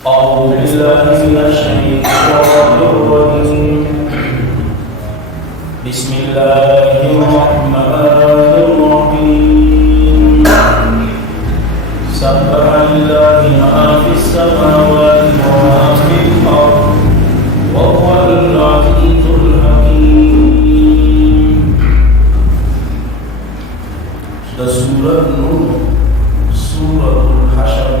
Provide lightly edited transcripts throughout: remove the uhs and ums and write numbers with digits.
أعوذ بالله من الشيطان الرجيم بسم الله الرحمن الرحيم سبح لله ما في السماوات وما في الأرض وهو العزيز الحكيم. Surah Nur, Suratul Hasyr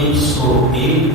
101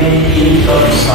107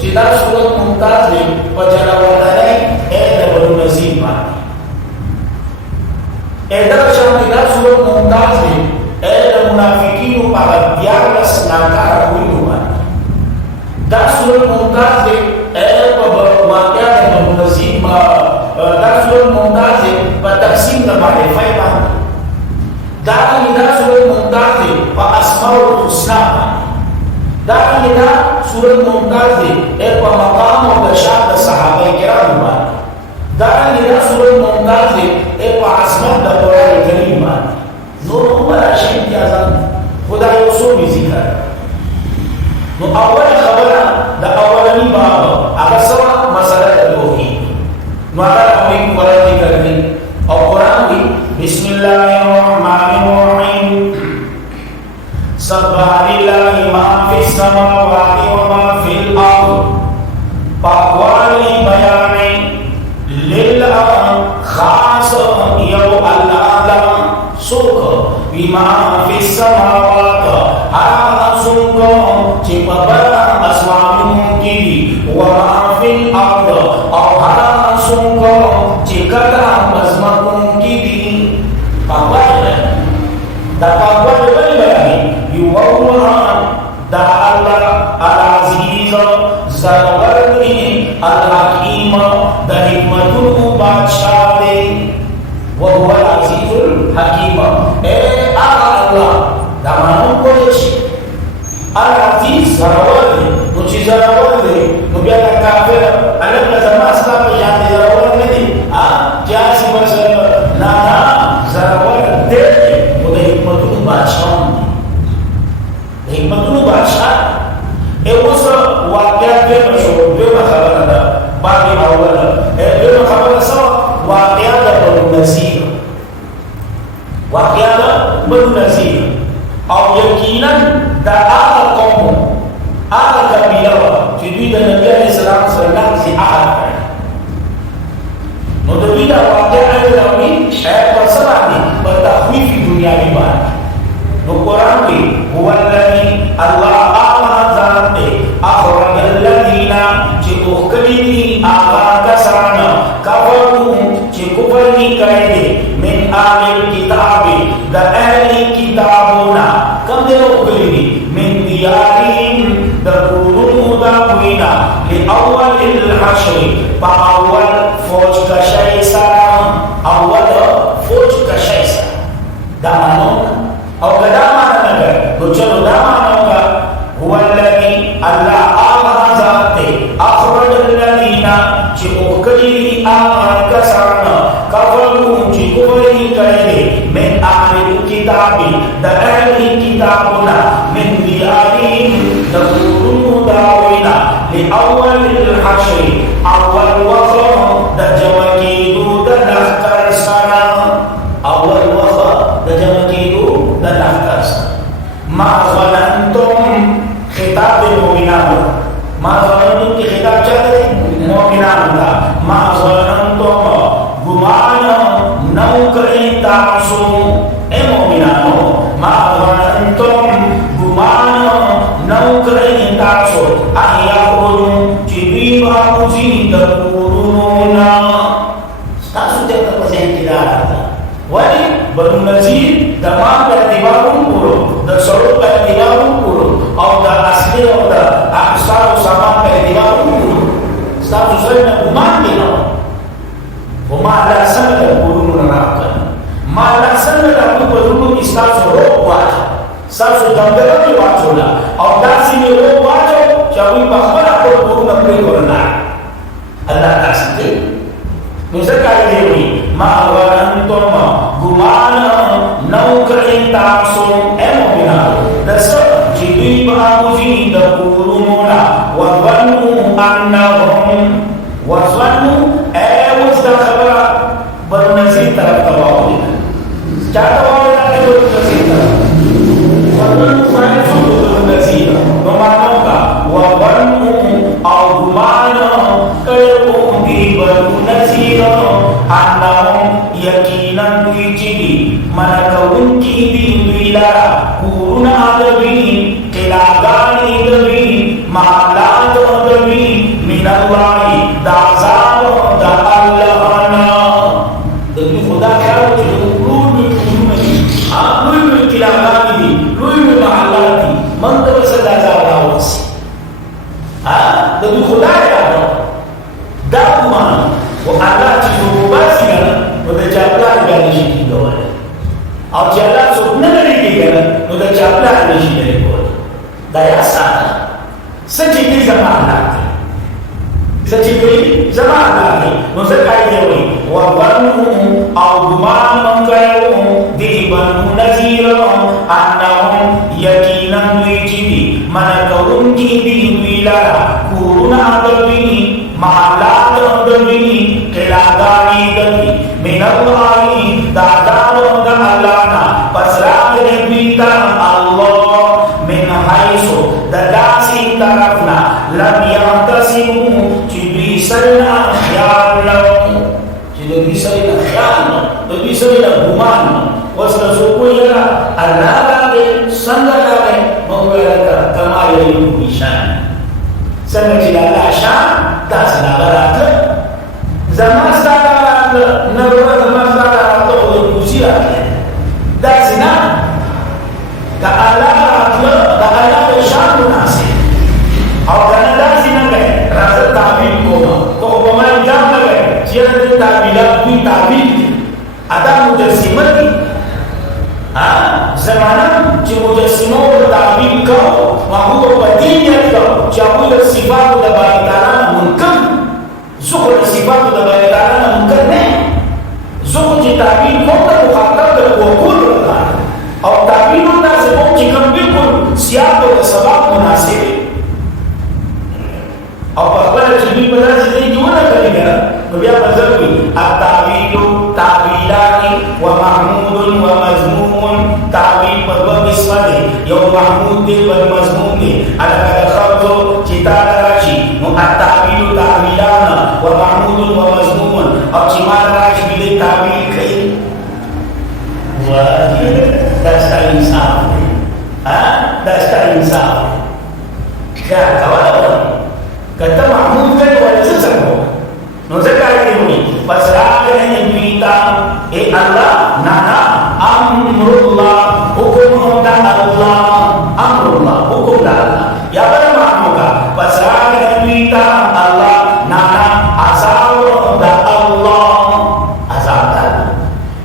چې دا صورت ممتاز دی په جلا وطنۍ د بنو نذیر باندې دا شانتي دا صورت ممتاز دی د منافقینو په هغه 14 ناکاره خویونو باندې دا صورت ممتاز دی په واقعه د بنو نذیر دا صورت ممتاز دی په تقسیم د معرفه باندې دا صورت ممتاز دی په اسماء الحسنا دا صورت ممتاز دی په مقام او د شان د صحابه کرام باندې دا صورت ممتاز دی په عظمت د قرآن کریم باندې نور ولا شي امتیازات خدای یو څو ذکر نو اول خبره د اولنی باب هغه سوا مسله د توحید نو هغه موږ قرآن ذکر کوي او قرآن دی بسم الله الرحمن الرحیم سبح لله ما فی السماوات و ما فی الارض پاکوالی بیان للہ خاص یو اللہ سوک بما فی السماوات سوک چی پبرا اسواموں کی وما فی الارض اور سوک چی کتا مزمکوں کی دی پاکوالی دا پاکوالی بیانی یووان دا اللہ العزیز زرورد الحکیم دا حکمتو بادشاہ دے وہو العزیز الحکیم اللہ دا مانو کولیش العزیز زرورد نو چی زرورد نو بیانا کافر علم نظام اسلا پہ جانے زرورد نہیں جاسی بس نانا زرورد دے وہ دا حکمتو بادشاہ حکمتو بادشاہ اوس واقعات به مشهور به خبره ده بعد اوله به خبره سو واقعات بنو نذیر واقعات بنو نذیر او یقینا دا هغه قوم هغه قبیله چې دوی د نبی علیه السلام سره نږدې عهد کړی نو د دوی دا واقعات راوړي په سره دي په تخویف دنیاوي باندې نو قرآن کې هو الذی الله اخرج الذين جئوكلي آغا كسان كفروا جئوكلي كايدي من آل الكتاب دا أهل كتابنا كم دئوكلي من ديارهم دا قرون داوينا لأول الحشر فأول فوج كشيسا أول فوج كشيسا دا مانوك أو كدا مانا نگر بچلو دا مانوك هو الذي الله أخرج الذين جئوكلي كسان كفروا جئوكلي كايدي من أهل الكتاب دا أهل كتابنا من ديارهم تقولون داوينا لأول الحشر أول وخر دا جمكيدو دا نختر سنة أول وخر دا جمكيدو دا نختر سنة ما ظننتم خطاب المؤمنان ما ظننتم کی خطاب چاہتے ہیں مومنان کا ما ظننتم گمان نو کریں تاسو اے مومنانو ما ظننتم گمان نو کریں تاسو احیا قرون چیوی باقوزی تقولون تاسو تیتا پسین کدار آتا ولی بنو نذیر تمام کا اتبارون پورو دا سرود کا اتبارون پورو اور دا اصلی اور دا احسار و سامان کا اتبارون پورو ستاسو سرنا گمان دینا وما لا سنگ قرون نراکا ما لا سنگ لکو قرون استاسو روک واجا ستاسو دمدرہ کی واجولا اور داسی میں روک واجو چاوی بخبرہ قرون اپنے کرنا اللہ تاسی دے نزکائی دیوی ما ورنتم گمان نو کریں تاسو اے مومنان دسر جدوی باوزی دقولونا وظنوا انہم وظنوا اے وزد خبرہ بنو نذیر طرف تباوی کیا تباوی ہے بنو نذیر طرف وظنوا فائفوا بنو نذیر نمانوں کا وظنوا او گمان کروں دی بنو نذیر انہم یقینا دوی چیدی منکون کی دی دوی لارا قرون آدوی قلعگانی دوی محلات دوی دازاب دا اللہانا دبی خدا کیا ہو جو لوئی لوئی کلاغانی دی لوئی لوئی محلات دی منطبع سے دازاب راوت سی دبی خدا کیا ہو دا امان وہ اللہ چیزوں کو باسی گا وہ دا چاپلا گانشی کی گوھر ہے اور چی اللہ سکنے لڑی کی گا وہ دا چاپلا گانشی لڑی گوھر دا یا ساتا سچی کی زمان آتی سچی کی زمان آتی نوزر کائی دے ہوئی وَبَنُّهُمْ او گمان من کرو دیبن نظیرهم انہم یقیناً ویجیبی من کرن کی دیوی لرا کورنا دبی محلات دبی قلادانی دبی من اللہ دادان دعلانا پس راک نبیتا اللہ من حیثو دداسی طرفنا لم یعتصمو چی سرنا خیال لو چی دوی سرنا خیال لو دوی سرنا گمان وصل سکوی لرا اللہ لاغے سنگ لاغے مولا لکا کما یلیو بیشان سنگ چی لاغا شان تاس لاغا رات زمان ساگا رات نرورا زمان ساگا رات خود کوسی رات دا سنا دا اللہ رات دا اللہ شان مناسب اور کنا دا سنا گئے رازت تعبیل کوما تو بمائی جام لگئے چیرہ دے تعبیلات کوئی تعبیل دی ادا مجسمت دی زمانہ چی مجسموں کو تعبیل کرو وہاں بدیلیت کرو چاہو دا صفات دا باری تعالیٰ منکر زخر صفات دا باری تعالیٰ منکر نہیں زخر چی تعبیل کو تا مخاطب دا وقول رکھا اور تعبیل ہوتا سے وہ چکم بالکل سیاق و سباب مناسب ہے اور پخبر چیزی پتا چیزی جو نہ کرے گا تو بیا مذہب ہوئی التعبیل تعبیلانی و محمود و مضموم تعبیل پر وہ قسمت ہے یو محمود دے پر مضموم دے الگ خبرو چیتا لراشی نو التعبیل تعبیلانا و محمود و مضموم اور چیما لراشی بھی دے تعبیل کئی دستا انصاف ہے دستا انصاف ہے کیا کوالا کہتا محمود کا جو وجہ سے سکو نوزر کہتے ہوئی پس راگ رہنے بیتا اے اللہ نانا امر اللہ حکم ہوتا اللہ امر اللہ حکم دا اللہ یا بڑا معنی کا پس راگ رہنے بیتا اللہ نانا عذاب دا اللہ عذاب دا اللہ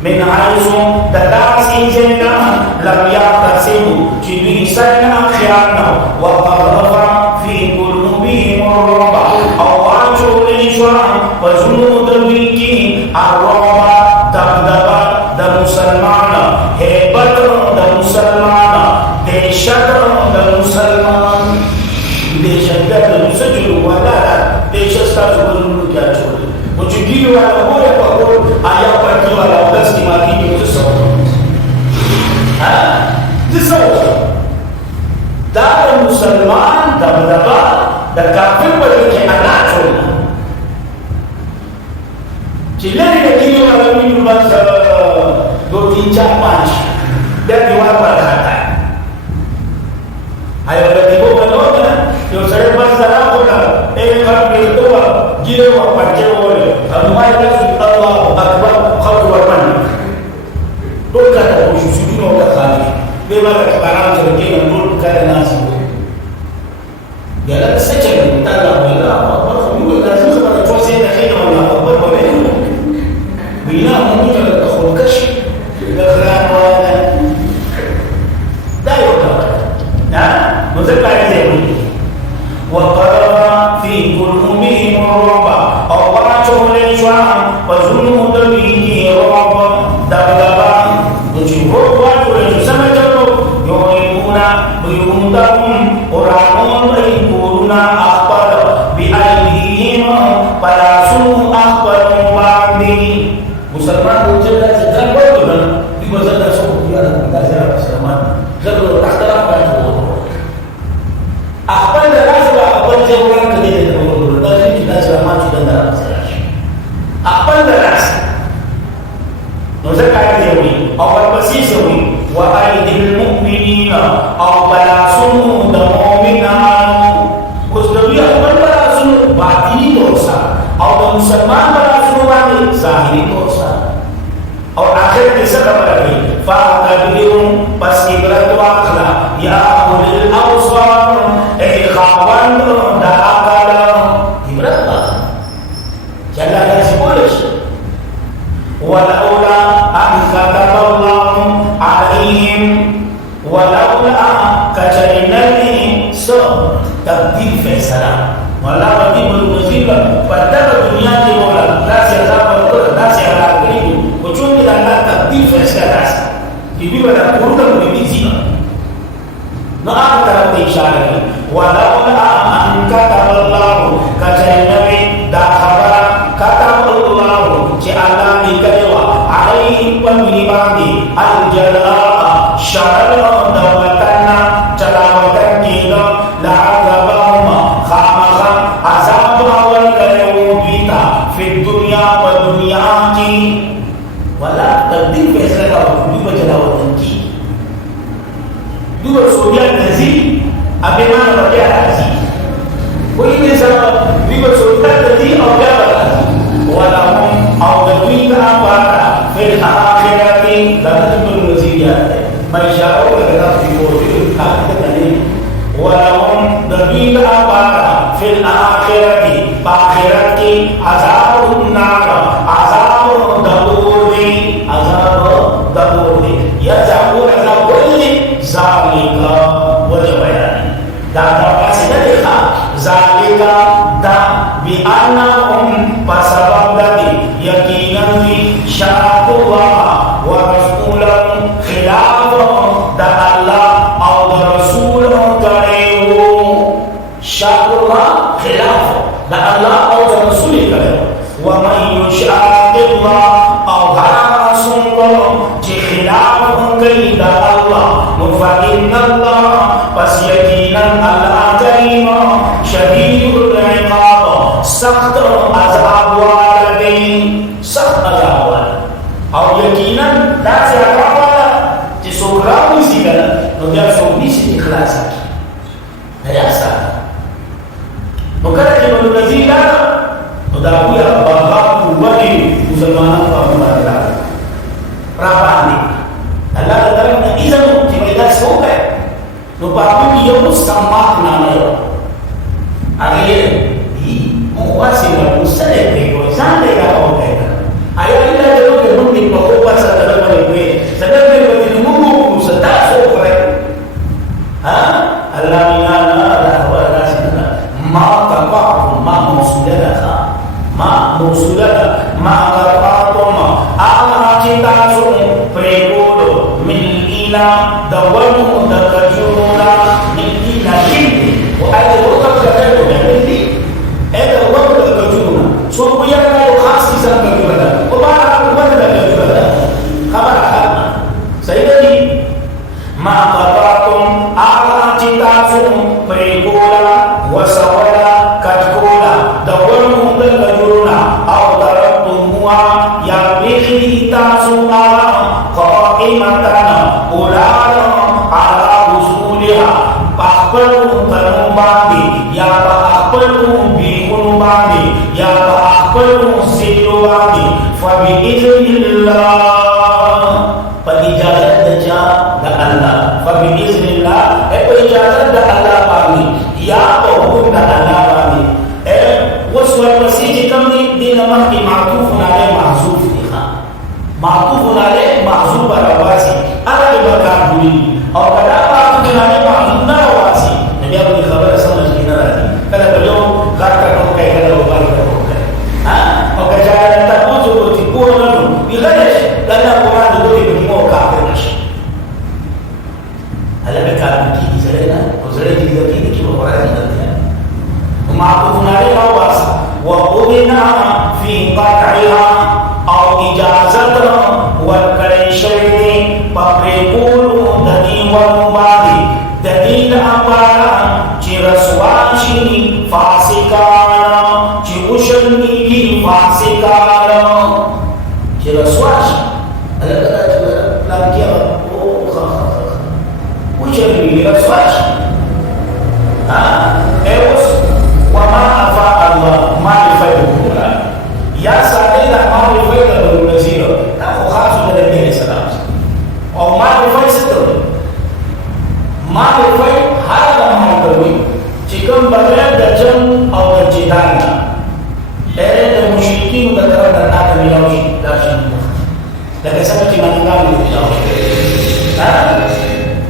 من حیثوں دداسی جنہ لم یعتصمو چبی سرنا خیالنا وقرفا فی قلوبهم الرعب اواجو لنشوان وجنود ویکی الرعب دبدبا دا مسلمان حیبت دا مسلمان دیشت دا مسلمان دیشت دا مسجل والا دیشت دا مسلمان کیا چھوڑے وہ چکی والا ہو یا پکڑ آیا پڑکی والا دس نماتی کی مجھے سوچ دا مسلمان دبدبا دا کافر پر کے اللہ چھوڑنا چلے لکھی جو عربی بس 2 3 4 5 دیا دیوار پر کھاتا ہے آئے والا دیکھو بنو نا جو سڑے بس ذرا ہوگا ایک خط ملتو ہوا گرے ہوا پڑھے ہوئے ہمارے لفظ اللہ اکبر خط ورمن تو کہتا ہے وہ سجون ہوتا خالی بے بارا کباران سے رکھے نمبر کرے ناسی ہوئے یا لکھ سچے گا تالا ہوئے اکبر خبیوئے ناسی خبر چوسے نخیر اللہ اکبر بولے بینا ہمیں جلد خودکش دخلان وانا دائیو کہتا مذہب پاکی دے ہوئی وَقَرَفَ فِي قُلُوبِهِمُ الرُّعْبَ اَوْوَاچُ لَيْشْوَانْ وَظُنُّ دَبِيهِ رُعْبَ دَبْدَبَانْ مجھے وَقْوَاتُ لَيْشْوَ سَمَجَرُ يُعِبُونَ بِيُمْدَهُمْ قُرَانُونَ اِنْقُورُنَا اَخْبَرَ بِأَيْدِهِمْ پَلَاسُنُ اَخْبَرُ بَعْدِهِ مسلمان بوچے گا جتنا کوئی تو نا کہ بزر دا سو کیا دا زیرہ مسلمان ضرور اختلاف کا جو اخبار دراز و اخبار جوان کدے دے دے دا زی کی دا سلامان چودن در مسلاش اخبار دراز نوزر کائی دے ہوئی اور پسیس ہوئی وَأَيْدِ الْمُؤْمِنِينَ اور بلاسن دا مومنان اس دبی اخبار بلاسن باطنی دوسا مسلمان بنا سنوانی ظاہری کوسا اور آخر کسا خبر ہے فَاَتَبِرُونَ پس عبرت واخلا یا اولی الاوصار اے خاوند دا عقل عبرت واخلا چلا ایسی بولش وَلَوْلَا أَنْ كَتَبَ اللَّهُ عَلَيْهِمْ وَلَوْلَا كَجَرِنَلِهِمْ سو تبدیل فیصلہ واللہ بدی ملک نصیب پردہ دنیا کی مولا لا سے عذاب اور لا سے عذاب کری وچون دی اللہ تبدیل فیصلہ راست کہ بھی بڑا پورتا مدی زیبا نو آن طرف دی اشارہ ہے وَلَوْلَا أَنْ كَتَبَ اللَّهُ كَجَرِنَلِهِمْ دا خبرہ كَتَبَ اللَّهُ چه اللہ نکلوا علیہم پنوی باندی الجلاء شرل دوتنا چلاوتن کینا لعذبهم خامخا عذاب اول کرو بیتا فی الدنیا و دنیا کی والا تقدیر فیصلہ کا حکمی و چلاوتن کی دو سوریت نزید ابیمان و کیا رازی کوئی بھی سبب بھی سوریت نزید اور کیا برازی وَلَهُمْ أَوْدَوِيْكَ أَمْوَارًا فِي الْآخِرَةِ لَنَتِبُ الْمُزِيَّاتِ مَنْ شَاءُ لَنَفْسِ فِي الْآخِرَةِ وَلَهُمْ دَوِيْكَ أَمْوَارًا فِي الْآخِرَةِ بَآخِرَةِ عَذَابُ النَّارِ عَذَابُ دَبُورِ عَذَابُ دَبُورِ يَجَعُونَ ذَبُورِ ذَلِكَ وَجَبَيَانِ دادا پاسی دیکھا ذَلِكَ دا بِأَنَّهُمْ فسبب لدي يقينا في شاق الله ورسوله خلاف دا الله او دا رسول کرے شاق الله خلاف دا الله او دا رسول کرے ومن يشاق الله او غرام رسول جي خلاف گئی دا الله فإن الله پس یقینا اللہ کریم شدید العقاب سخت عذاب والا دین سخت عذاب والا اور یقینا دا سے عذاب والا جی سوکراؤ اسی کرا تو دیا سوکنی سے اخلاص کی ہے ایسا تو کرا کہ منو نزیل آنا تو دا کوئی بابا قوتی مسلمانوں کا مدد لا رابانی اللہ کا طرف نے ایزن جی میدہ سو گئے نو بابو کی یہ مستمات نانا ہے اگر یہ مخواسی میں مستلے پہ کوئی سان دے گا ہو گئے گا آیا اللہ جلو کہ ہم نے مخوبہ سا طرف بنے ہوئے صدر میں بطی نمو کو ستا سوک رہے اللہ منانا رہو اللہ سننا ما تقاعتم ما موصولة خا ما موصولة ما تقاعتم آنا چتاسم پریبودو من اینا دولو دکجونا من اینا جنی وآئے وقت کرے تو محمدی ایتا وقت دکجونا سو کو یہ کہا وہ خاص قسم کجونا دا وہ بارا قوت دکجونا دا خبر آخرنا صحیح جی ما قطعتم آغا چتاسم پریبولا وسولا کجونا دولو دکجونا او دربتم ہوا یا بیخی تاسو آغا قائمتنا اولانا على وصولها باخبرهم تنوباني يا باخبرهم بيخنوباني يا باخبرهم سيلوباني فبإذن الله فإجازت دجا دا الله فبإذن الله فإجازت دا الله باني يا بحكم دا الله باني وصول المسيح كم دين مخي معطوف عليه محذوف ديخا معطوف عليه محذوف رواسی عرب مکان ہوئی اور کدا معطوف عليه محذوف نہ رواسی نبی اپنی خبر سمجھ کے نہ رہی کدا بلو غر کا کو کہہ کدا اوپر کا کو کہہ ہاں اور کدا تا پوچھو کو تھی کو نہ بغیر لنا قرآن دو دی کو کافر نش اللہ نے کہا کہ زرے نا زرے دی کی کہ وہ قرآن نہیں ہے معطوف عليه رواسی وقبنا في قطعها او اجازت ورکڑی شوی پپریکولو دنی ورمبادی دلیل امبارا چی رسواشی فاسکانا چی اشنگی فاسکانا چی رسواشی اللہ کہتا لام کیا اشنگی رسواشی اے اس وما افا اللہ ما لفیدو Hindi magkakaroon ng natin nilaw siya. Dahil sa katimanin namin nilaw siya.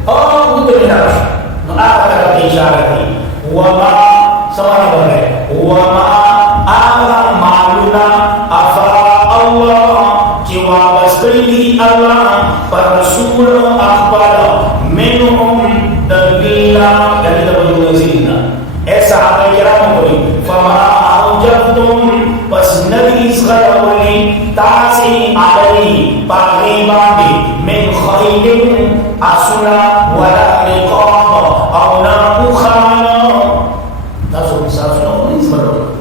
Oo, buto nilaw siya. Nakakatagatay siya rin. Wama, sa mga bagay. Wama, ang maluna, afa Allah, kiwabas kali Allah, parasulo akbala, minum dagila, ganito ba yung zina? Sa akin mo rin, fama'aujabtum, pas nabis kayawali, tasi alay, pagibagi, min khailin, asuna, wala riqaba, aw nakukhana. Naso,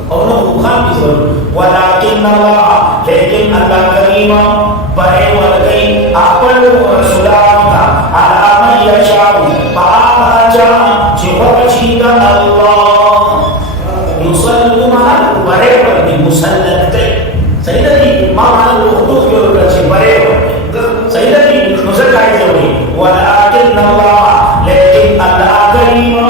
aw nakukhana, walakin Allah, lekin Allah karima, bae walagay, akbalu rasulamka, ala man yashabu, pa'akaja, jiwajida Allah. Yusallu mahal, barewa di musallate. Saya tadi mahal untuk yurgaci barewa. Saya tadi nusakai jauhi. Walakin Allah, lekin Allah karima,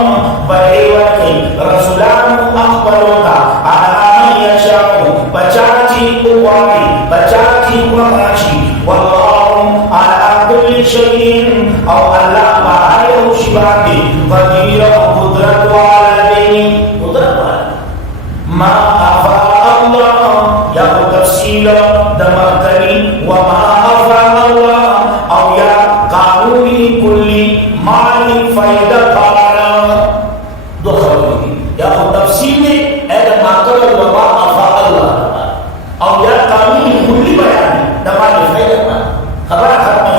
barewa ki Rasulamu akbaruka, ala yashabu, bacaci uwari, bacaci wakaci, wallahu ala kulli syai'in, aw Allah ma'ayu shibati, fadira qudratu alaini, qudratu ma afa Allah ya tafsila damakani wa ma afa Allah aw ya qanuni kulli mali faida qala dokhali ya tafsili ada makala wa ma afa Allah aw ya qanuni kulli bayan damali faida khabar khatma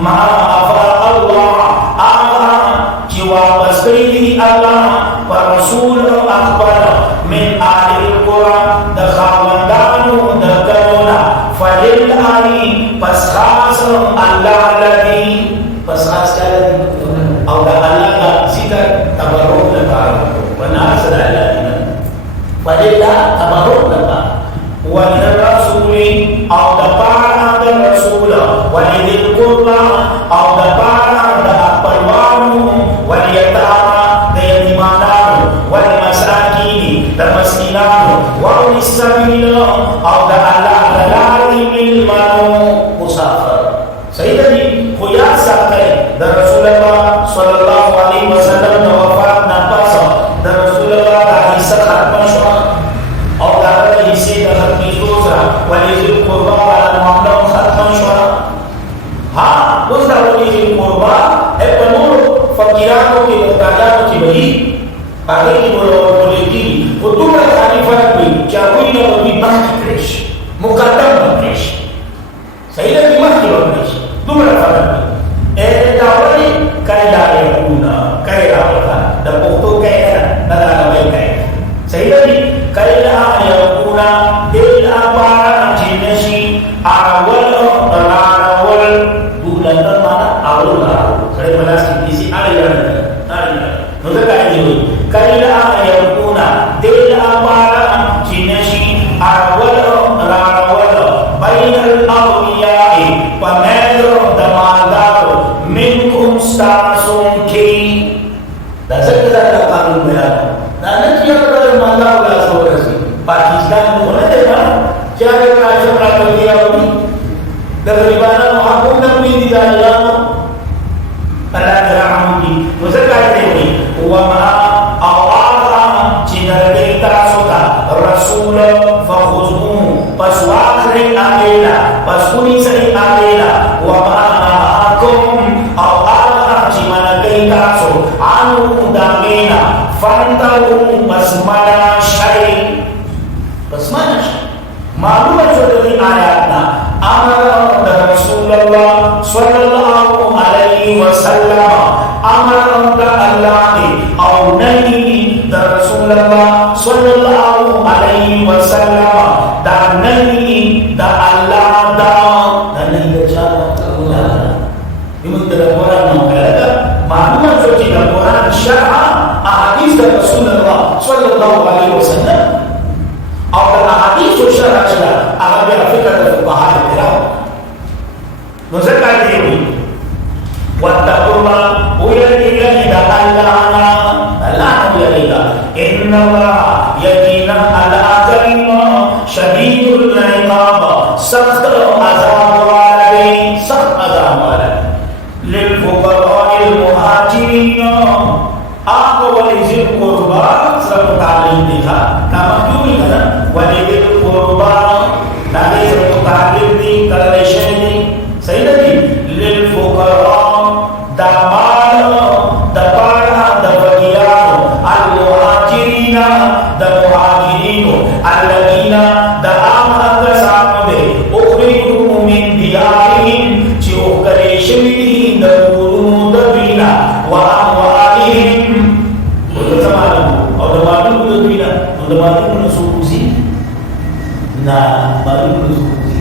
ma afa Allah ama jiwa basri Allah wa rasul akbar min ahli Quran dakhawandanu dakaruna falil ali paskhas Allah ladhi paskhas ladhi aw Allah zikr tabarruk laka wa nasr alana falil tabarruk laka wa lil rasuli aw dapara al rasul wa lil qurba aw dapara da parwanu wa yatama yatimana wal masakin termaskinanu wa unisabila ada ala dalali ilmanu musafir. Saya tadi kuyasa kai dan Rasulullah sallallahu alaihi wasallam wafat nafasa dan Rasulullah dah isakat masyarakat atau dah isi dah kisah walizul qurba wal mu'min khatman syara ha usda walizul qurba penur fakirano ki mutajano ki bayi Pagi ini boleh diri, kutulah khalifah ini, jauhilah lebih banyak Quraisy, mukadam Quraisy. Saya lagi mati Quraisy, tu berapa ni? Dawai kaya yang guna, kaya apa? Dan pokok kaya, dan apa kaya? Saya lagi kaya yang guna, del apa jinasi awal bulan mana awal. Saya malas isi ada. Nota kaya ini. Kaila yakuna del amara jinasi awal rawal bainal awliya'i pamadro damadaro minkum stasun ki dasar kita akan berada dan dia akan mandau la sorasi Pakistan boleh tak cara raja dia ini dari mana hukum dan di dalam ala ramudi muzakkar ini wa ma Rasul fakhuzuhu paswakri amela paskuni sari amela wa ma'akum aw ala jimana kaitaso anu damena fantahu pasmana syai pasmana malu dari ayatna amara Rasulullah sallallahu alaihi wasallam amara Allah aw nahi Rasulullah sallallahu alaihi wasallam dan nahi da Allah dan nahi da jalla Allah ini dalam Quran mengatakan maklumat suci dalam Quran syar'a ahadits dari Rasulullah sallallahu alaihi wasallam atau ahadits syar'a agak fikir fuqaha kiram muzakkar ini wattaqullah ulil da Allah inna Allah yakina ala karima syadidul سخت عذاب والے سخت عذاب والے للفقراء المہاجرین آپ ولی ذی القربى سب تعلیم دیکھا کام کیوں نہیں کرنا ولی ذی القربى ناگے سب تعلیم دی کرلیشن دی صحیح نہیں للفقراء دامال دپارا دفقیان المہاجرین دمہاجرین الذین دعام اقسام دے اخرجوا من دیارهم چی اخکلیشن دی دورون دبینا واموالهم وتمالهم او دمالهم دبینا دمالهم نسوکوسی نا مالهم نسوکوسی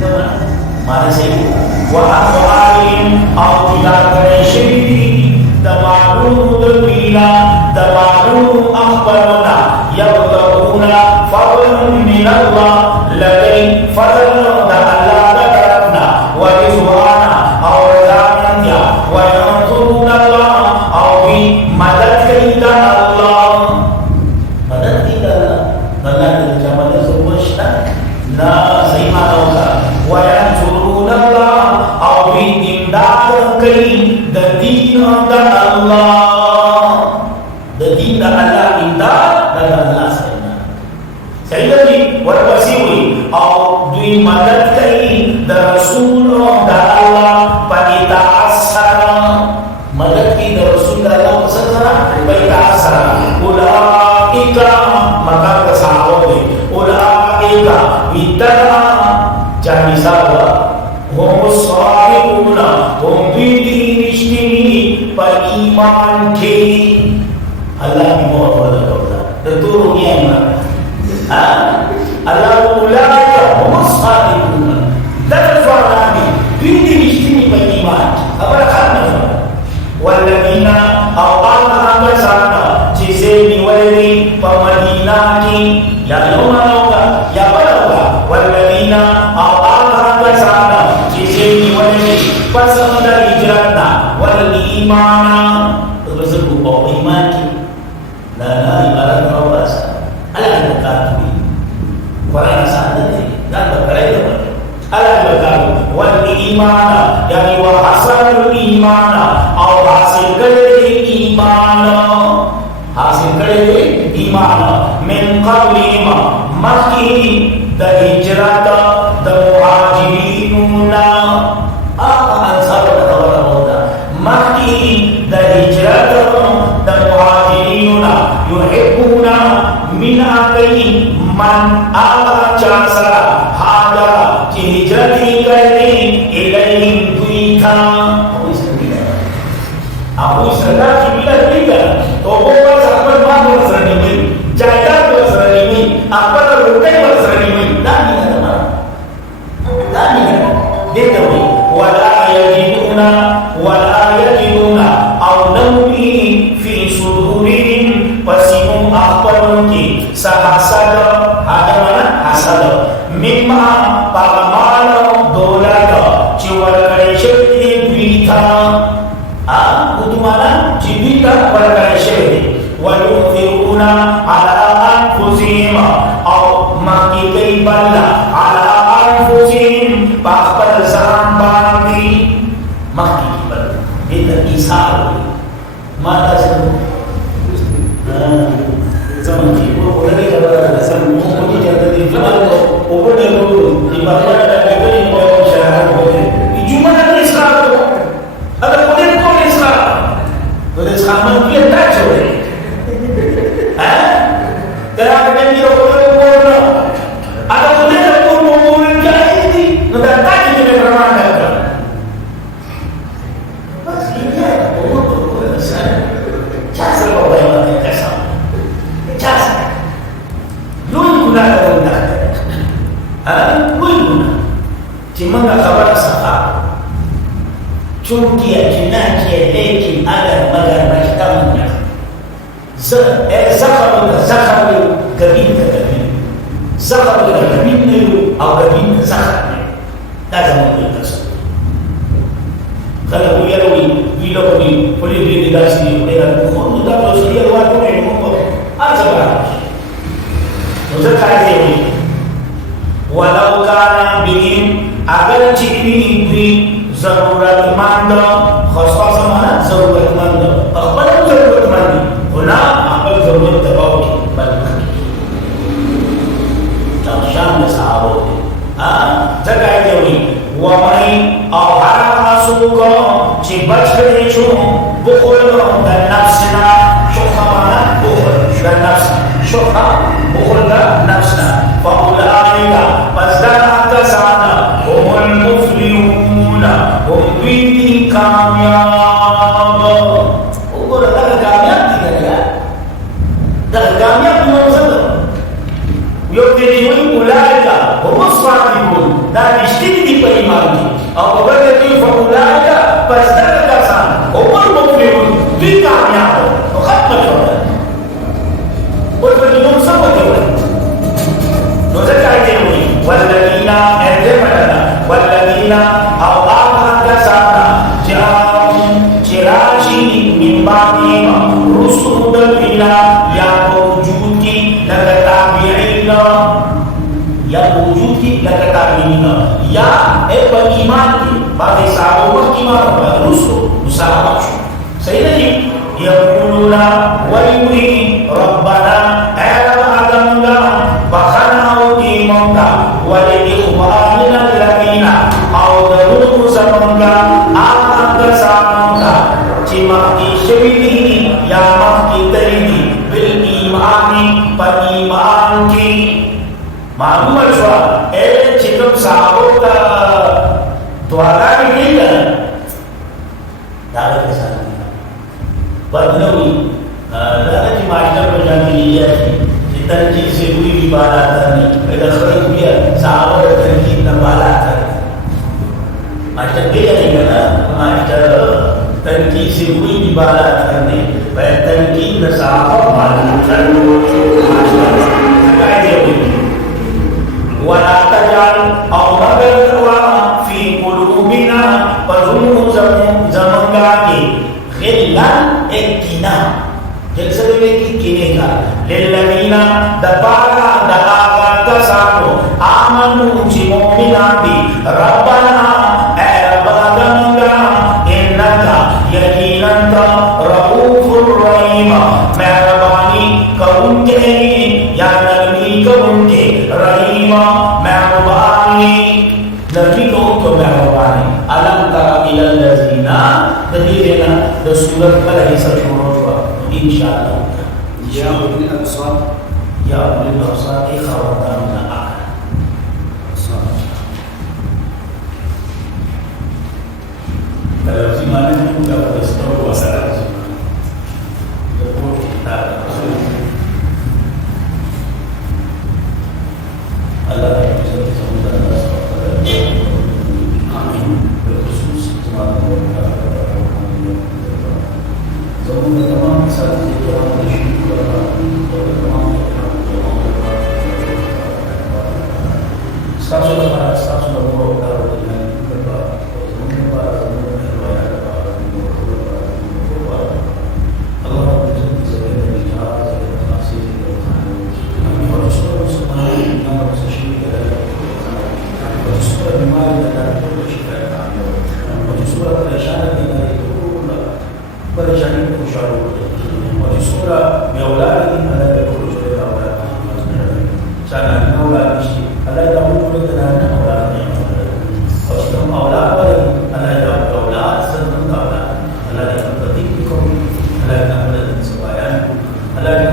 مانا سیکو واموالهم او تلاکلیشن دی دمالهم دبینا دمالهم اخبرنا يبتغون فضلا من الله لدي فضلا الله ذكرنا ورضوانا او رضانا وينصرون الله او بمدد كيد الله مدد كيد الله مدد جمال سبحانه لا سيما الله وينصرون الله او بإمداد كيد دين الله دين الله إمداد Allah Sayyidati warwasiwi au dui madad kai da rasul da Allah panita asara madad ki da rasul da Allah pasara panita asara ulaika maka kasahabe ulaika itara jani sawa hum sahibuna hum bidi nishtini pa iman ki Allah ki mohon tentu iman Allah ulaka musaddiqun tadfarani bidi mistini beriman apa kana walladina awqana sana jiseni wali pamadinati ya yomanoka ya balaga walladina awqana sana jiseni wali pasamda hijratna wal imana tersebut iman lana ibarat rawas ala al-kafir Quran sanad dan berkaitan ala al-kafir wal iman yani wa hasanul iman aw hasil kare iman min qabli ma makki da hijrat da muhajiruna ansar da wala makki da hijrat da muhajiruna yuhibbuna min akhi man ajasa hada ki hijrati kare ilayhim duika Abu Sadah bila tiga Tobo sahabat mahmud seranimi Jaya seranimi apa terukai seranimi Dani kata Dani kata dia tahu wala yajiduna aw nawmi fi sudurihim wasimum aqwaluki sahasada ada mana hasada mimma pagamala dolada jiwal kaishati duita Utumana cibita pada syekh wa yu'thiruna ala anfusihim aw makiki balla ala anfusihim baqbal sambandi makiki balla itu isar mata semua zaman jiwa boleh kalau semua mungkin jadi di mana boleh dulu di mana ada kali mau syarah boleh di cuma ada isar ada boleh Boleh sekarang dia tak boleh. Kalau ada yang dia boleh, ada boleh pun boleh jadi. Nanti tak jadi bermana. Masih dia boleh saya. Jasa boleh mana jasa. Jasa. Lu guna guna. Lu guna. Cuma nak kabar sahab. چونکہ اجنا کی لیکن اگر مگر محکم نہ زخم کبین کا کبین زخم کا کبین نہیں اور کبین کا زخم نہیں لازم ہوئی قصد kalau dia lagi bila lagi boleh dia dikasih dengan khutbah kalau dia luar pun ini pun apa sebab Ustaz kata ini walau kana bihim اگر چیری دوی ضرورت مند خاص سمانا ضرورت مند اخبر ضرورت مند ہونا اخبر ضرورت دباؤ کی بلکہ شام میں صحابہ ہوتے جگہ ہے ہوئی وَمَنْ أَوْحَرَ أَسُوكَ چی بچ کرے چون بخل در نفسنا شخص مانا بخل در نفسنا شخص بخل در نفسنا فَأُولَئِكَ پس در اکسانا هُمُ الْمُفْلِحُونَ ہم بیدی کامیاب اوپر در کامیاب دی گیا در کامیاب موزد یوتیون اولئکا هم الصادقون دا رشتی دی پر ایمان کی اور بلکہ فاولئکا پس در کسان هم المفلحون دی کامیاب ہو ختم ہوتا ہے اور تم سب ہوتے ہوئے دوسرے کہتے ہوئی والذین اہدے مدنا والذین اوقات کسانا چراچی من بعدیم رسول دلوینا یا وجود کی لگتابعین یا وجود کی لگتابعین یا ایک ایمان کی بعد صحابہ وقت ایمان ہوگا رسول صحابہ صحیح نہیں یقولون ویوری ربنا اے رب آدمگا بخنا ہوتی منگا ولإخواننا الذین اوضرون زمنگا آخر دسانگا چی مخی شویدی یا مخی دریدی بالایمان پر ایمان کی معلوم ہے اے چکم صحابوں کا دعاگا نہیں گیا دعوت کے ساتھ بدنوی دادا جی ماشٹر پر جانے لیا کہ تنقید سے کوئی بھی بالا آتا نہیں اگر خرید بھی ہے صحابہ کا تنقید نہ بالا آتا ہے ماشٹر بھی نہیں کہنا ماشٹر تنقید سے کوئی بھی بالا آتا نہیں تنقید نہ صحابہ بالا آتا ہے ولا تجعل او مغروا في قلوبنا فظنوا زمنگا کی غلا اکینا جلسے میں کی کینے کا للذین دبارا دعاوا کسانو آمنوا چی مومنان دی ربنا اے رب آدمگا انکا یقیناً رؤوف الرحیم مہربانی کرن کے یا نرمی کرن کے رحیم مہربانی نبی کو مہربانی علم ترى الى الذين تديرنا رسولك فلا يسرون ان شاء الله يا اولي الابصار يا اولي الابصار اخواتنا من اعلى kalau si mana itu tidak bersetuju masalah itu kita Allah bisa disebutkan amin berkhusus semua zaman tamam saat itu orang bersyukur status nomor kalau dengan Allah